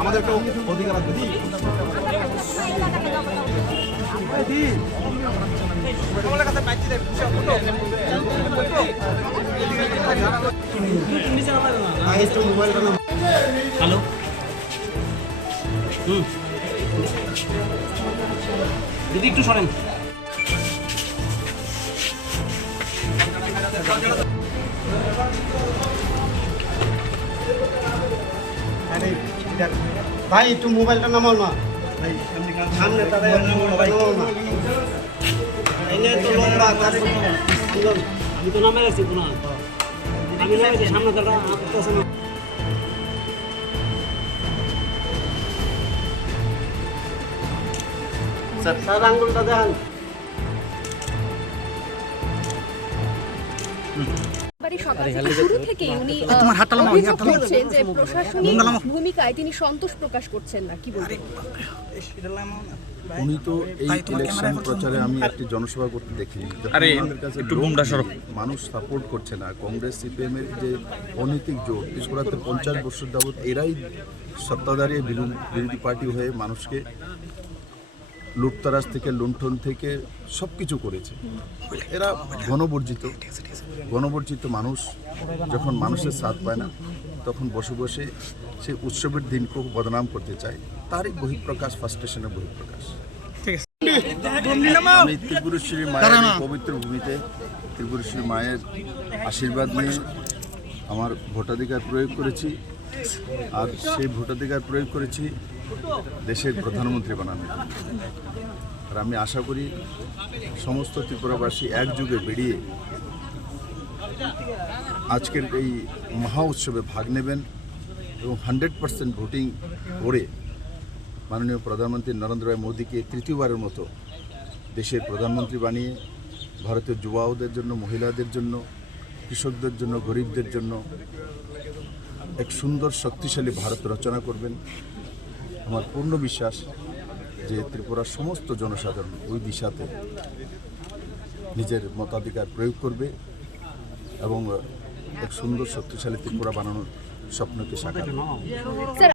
আমাদের তো অধিকার আছে হ্যালো। হুম। দিদি একটু সরেন। ভাই একটু মোবাইলটা নামাও না। সামনে তাদের তো আমি তো নামে গেছি আমি নামে সামনে তারা আসতেছে না। স্যার আঙ্গুলটা দেখান। এবারে সকাল থেকে শুরু থেকেই উনি অভিযোগ করছেন যে প্রশাসনিক ভূমিকায় তিনি সন্তোষ প্রকাশ করছেন না কি বলবেন? উনি তো এই ইলেকশন প্রচারে আমি একটি জনসভা করতে দেখিনি। মানুষ সাপোর্ট করছে না কংগ্রেস সিপিএম এর যে অনৈতিক জোট ত্রিপুরাতে পঞ্চাশ বছর যাবৎ এরাই সত্তাধারী বিরোধী পার্টি হয়ে মানুষকে লুটতারাজ থেকে লুণ্ঠন থেকে সব কিছু করেছে। এরা গণবর্জিত গণবর্জিত মানুষ। যখন মানুষের সাথ পায় না তখন বসে বসে সেই উৎসবের দিনকেও বদনাম করতে চায়। তারই বহিঃপ্রকাশ ফার্স্টেশনের বহিঃপ্রকাশ। আমি ত্রিপুরেশ্বরী মায়ের পবিত্র ভূমিতে ত্রিপুরেশ্বরী মায়ের আশীর্বাদ নিয়ে আমার ভোটাধিকার প্রয়োগ করেছি। আর সেই ভোটাধিকার প্রয়োগ করেছি দেশের প্রধানমন্ত্রী জন্য। আর আমি আশা করি সমস্ত ত্রিপুরাবাসী একযুগে বেরিয়ে আজকের এই মহা উৎসবে ভাগ নেবেন এবং হান্ড্রেড পার্সেন্ট ভোটিং করে মাননীয় প্রধানমন্ত্রী নরেন্দ্র মোদীকে তৃতীয়বারের মতো দেশের প্রধানমন্ত্রী বানিয়ে ভারতের যুবাওদের জন্য, মহিলাদের জন্য, কৃষকদের জন্য, গরিবদের জন্য এক সুন্দর, শক্তিশালী ভারত রচনা করবেন আমার পূর্ণ বিশ্বাস যে ত্রিপুরার সমস্ত জনসাধারণ ওই দিশাতে নিজের মতাধিকার প্রয়োগ করবে এবং এক সুন্দর শক্তিশালী ত্রিপুরা বানানোর স্বপ্নকে সাকার। স্যার